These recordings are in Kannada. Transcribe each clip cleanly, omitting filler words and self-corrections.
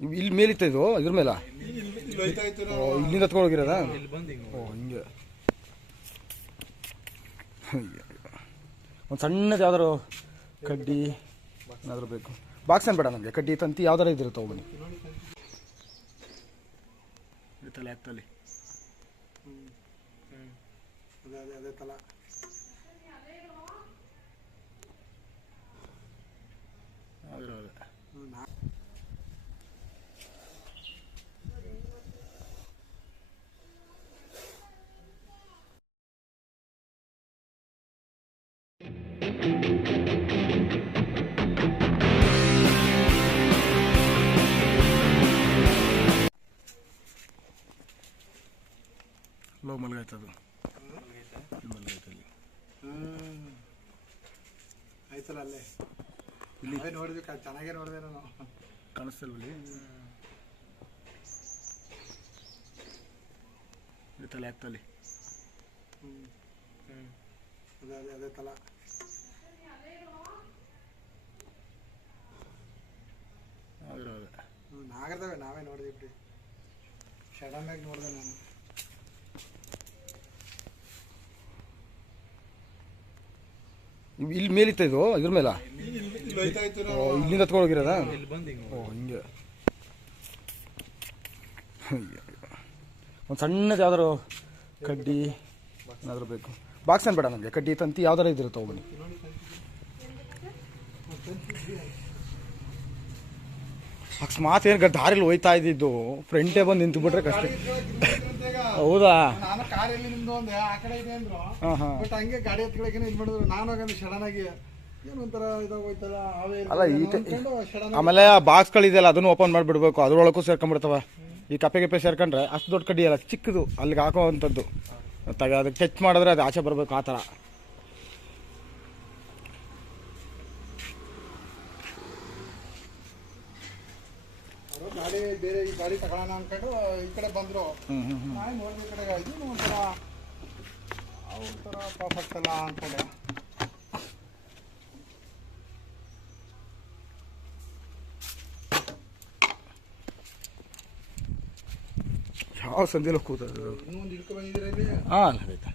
ಇಲ್ಲಿ ಮೇಲಿತ್ತ ಇದು ಇದ್ರ ಮೇಲೆ ಇಲ್ಲಿಂದ ಹತ್ಕೊಂಡು ಹೋಗಿರೋದಾ? ಓ ಹಿಂಗೆ. ಒಂದು ಸಣ್ಣದು ಯಾವ್ದಾರು ಕಡ್ಡಿ ಏನಾದರೂ ಬೇಕು. ಬಾಕ್ಸ್ ಏನು ಬೇಡ ನಮಗೆ, ಕಡ್ಡಿ ತಂತಿ ಯಾವ್ದಾರು ಇದಿರುತ್ತೆ ತಗೊಬನ್ನಿ. ತಲೆ ಆಗ್ತಲ್ಲಿ ಅದೇ ತಲ ಲೋ ಮಲಗಾಯ್ತದು ಮಲಗಾಯ್ತಲ್ಲಿ ಆಯ್ತಲ್ಲ ಅಲ್ಲೇ ಇಲ್ಲಿ ನೋಡಿದ್ವಿ, ಚೆನ್ನಾಗೇ ನೋಡಿದೆ ನಾನು. ಕಾಣಿಸ್ತಲ್ವಲ್ಲಿ ತಲೆ ಆಗ್ತಲ್ಲಿ ಅದೇ ತಲ ನಾಗರದವೆ ನಾವೇ ನೋಡಿದ್ವಿ ಬಿಡಿ, ಸಡನ್ ಆಗಿ ನೋಡಿದೆ ನಾನು. ಇಲ್ಲಿ ಮೇಲಿತ್ತ ಇದು ಇದ್ರ ಮೇಲೆ ಇಲ್ಲಿಂದ ಹತ್ಕೊಂಡು ಹೋಗಿರೋದಾ? ಓ ಹಿಂಗೆ. ಒಂದು ಸಣ್ಣದು ಯಾವ್ದಾರು ಕಡ್ಡಿ ಏನಾದರೂ ಬೇಕು. ಬಾಕ್ಸ್ ಏನು ಬೇಡ ನಮಗೆ, ಕಡ್ಡಿ ತಂತಿ ಯಾವ್ದಾರು ಇದಿರುತ್ತೆ ತಗೊಬನ್ನಿ. ಅಕಸ್ಮಾತ್ ಏನು ದಾರಿಲಿ ಹೋಯ್ತಾ ಇದ್ದಿದ್ದು ಫ್ರಂಟೇ ಬಂದು ನಿಂತು ಬಿಟ್ರೆ ಕಷ್ಟ. ಹೌದಾ? ಅಲ್ಲ ಆಮೇಲೆ ಆ ಬಾಕ್ಸ್ಗಳಿದೆಯಲ್ಲ ಅದನ್ನು ಓಪನ್ ಮಾಡಿಬಿಡ್ಬೇಕು, ಅದ್ರೊಳಗೂ ಸೇರ್ಕೊಂಡ್ಬಿಡ್ತವ. ಈ ಕಪ್ಪೆ ಸೇರ್ಕೊಂಡ್ರೆ ಅಷ್ಟು ದೊಡ್ಡ ಕಡ್ಡಿ ಅಲ್ಲ, ಚಿಕ್ಕದು ಅಲ್ಲಿಗೆ ಹಾಕೋವಂಥದ್ದು. ಅದಕ್ಕೆ ಟಚ್ ಮಾಡಿದ್ರೆ ಅದು ಆಚೆ ಬರಬೇಕು ಆ ಥರ. ಗಾಡಿ ಬೇರೆ ಈ ಗಾಡಿ ತಗೊಳ್ಳೋಣ ಅಂದ್ಕೊಂಡು ಈ ಕಡೆ ಬಂದರು. ನಾನು ನೋಡಿದ ಈ ಕಡೆಗೆ ಆಯ್ತು, ಒಂಥರ ಪರ್ಫೆಕ್ಟ್ ಅಲ್ಲ ಅಂದ್ಕೊಂಡೆ. ಯಾವ ಸಂಜೆಲ್ಲ ಕೂತದ್ದು ಇನ್ನೊಂದು ಇಳ್ಕೊ ಬಂದಿದ್ದೀರಾ ಇಲ್ಲಿ? ಹಾಂ ಆಯ್ತಾ.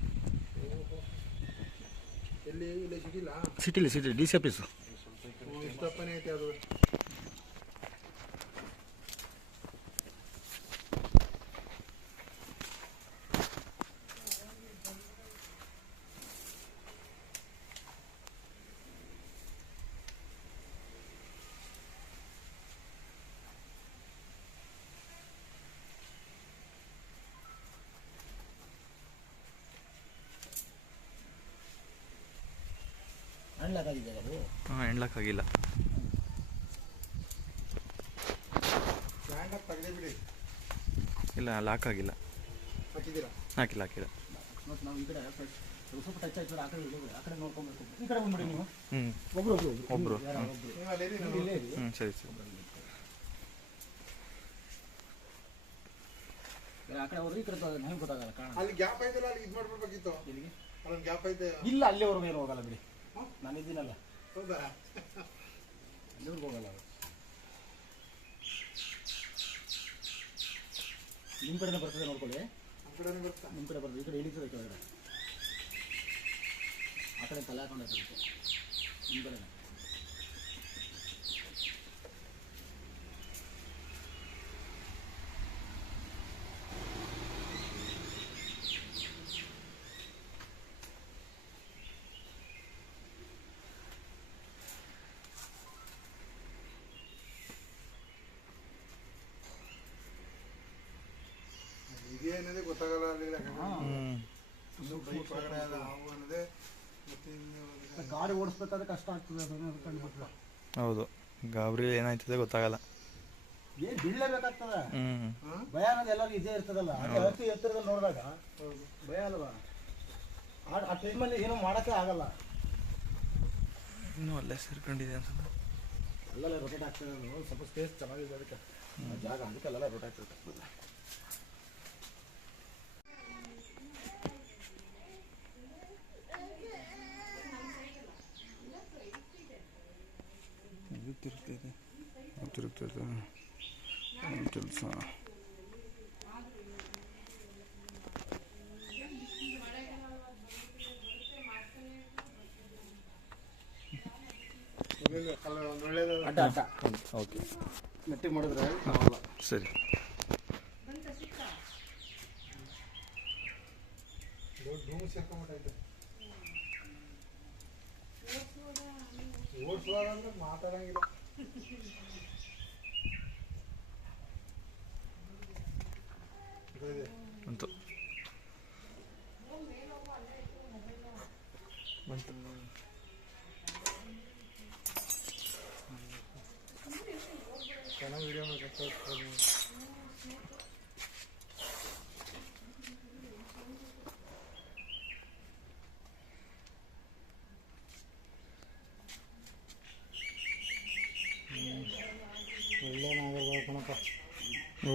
ಎಲ್ಲಿ ಇಲ್ಲಿ ಸಿಟಿಲಿ ಡಿ ಸಿ ಆಫೀಸು. ಎಷ್ಟಪ್ಪನೇ ಐತೆ ಅದು? ಹಾಂ ಹೆಣ್ಲಕ್ಕಾಗಿಲ್ಲ. ಇಲ್ಲ ಲಾಕ್ ಆಗಿಲ್ಲ. ಹಾಕಿಲ್ಲ ಒಬ್ರು ಸರಿ ಸರಿ. ಇಲ್ಲ ಅಲ್ಲಿವರೆಗೂ ಏನು ಹೋಗಲ್ಲ ಬಿಡಿ, ನಾನು ಇದ್ದೀನಲ್ಲ. ಹೌದಾ? ಅಲ್ಲಿವರೆಗೂ ಹೋಗಲ್ಲ. ನಿಮ್ಮ ಕಡೆನೇ ಬರ್ತದೆ ನೋಡ್ಕೊಳ್ಳಿ. ನಮ್ಮ ಕಡೆನೇ ಬರ್ತದೆ, ನಿಮ್ಮ ಕಡೆ ಬರ್ತದೆ. ಈ ಕಡೆ ಇಳಿತದೆ ಕೆಳಗಡೆ, ಆ ಕಡೆ ತಲೆ ಹಾಕೊಂಡೆ ನಿಮ್ಮ ಕಡೆ. ಏನದೇ ಗೊತ್ತಾಗಲ್ಲ. ಗಾಡಿ ಓಡಿಸ್ಬೇಕಾದ್ರೆ ಕಷ್ಟ ಆಗ್ತದೆ, ಅದನ್ನು ಕಂಡುಬಿಟ್ರೆ. ಹೌದು, ಗಾಬರಿ ಏನಾಯ್ತದೆ ಗೊತ್ತಾಗಲ್ಲ. ಏನು ಬೀಳಲೇಬೇಕಾಗ್ತದೆ. ಭಯ ಅನ್ನೋದು ಎಲ್ಲರಿಗೂ ಇದೇ ಇರ್ತದಲ್ಲ. ಅತಿ ಎತ್ತರದಲ್ಲಿ ನೋಡಿದಾಗ ಭಯ ಅಲ್ವಾ? ಆ ಟೈಮಲ್ಲಿ ಏನೂ ಮಾಡೋಕ್ಕೆ ಆಗಲ್ಲ. ಇನ್ನೂ ಅಲ್ಲೇ ಸೇರ್ಕೊಂಡಿದೆ ಅನ್ಸುತ್ತೆ. ಅಲ್ಲೆಲ್ಲ ರೊಟೇಟ್ ಆಗ್ತದೆ. ಅದು ಸ್ವಲ್ಪ ಸ್ಪೇಸ್ ಚೆನ್ನಾಗಿದೆ ಅದಕ್ಕೆ ಜಾಗ, ಅದಕ್ಕೆ ಅಲ್ಲೆಲ್ಲ ರೊಟೇಟ್ ಆಗ್ತದೆ. ತಿರುಗ್ತದೆ. ಕೆಲಸ ಅಲ್ಲ ಒಂದು ಒಳ್ಳೇದು ಅಡ್ಡ ಅಡ್ಡ ಓಕೆ ನೆಟ್ಟಿಗೆ ಮಾಡಿದ್ರೆ ನಾವಲ್ಲ. ಸರಿ ದೊಡ್ಡ ಧೂಮು ಸೇರ್ಕೊಂಬಿಟ್ಟೈತೆ. ಓಡಿಸುವಾಗ ಅಂದ್ರೆ ಮಾತಾಡಂಗಿಲ್ಲ. ಇದೆ. ಬಂತು ಚೆನ್ನಾಗಿ ವಿಡಿಯೋ ಮಾಡ್ಕೊಂಡು ಒಳ್ಳೆ ನಾಗರ್ಬಾವ ಕಣಪ್ಪ. ಓ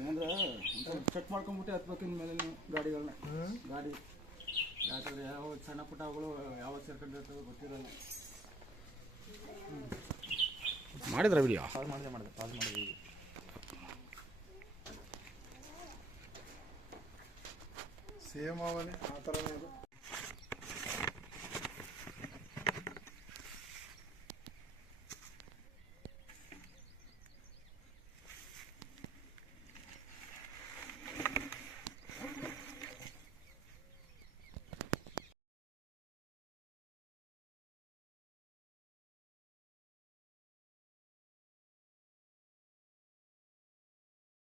ಏನಂದ್ರೆ ಚೆಕ್ ಮಾಡ್ಕೊಂಬಿಟ್ಟು ಹತ್ಬೇಕು ಇನ್ಮೇಲೆ ನೀವು ಗಾಡಿಗಳನ್ನ. ಗಾಡಿ ಯಾಕಂದ್ರೆ ಯಾವ ಸಣ್ಣ ಪುಟ್ಟಗಳು ಯಾವಾಗ ಸೇರ್ಕೊಂಡಿರ್ತವೆ ಗೊತ್ತಿರಲ್ಲ. ಮಾಡಿದ್ರ ವಿಡಿಯೋ ಪಾಸ್ ಮಾಡಿದೆ ಸೇಮ್ ಅವನೇ ಆ ಥರನೇ ಅದು.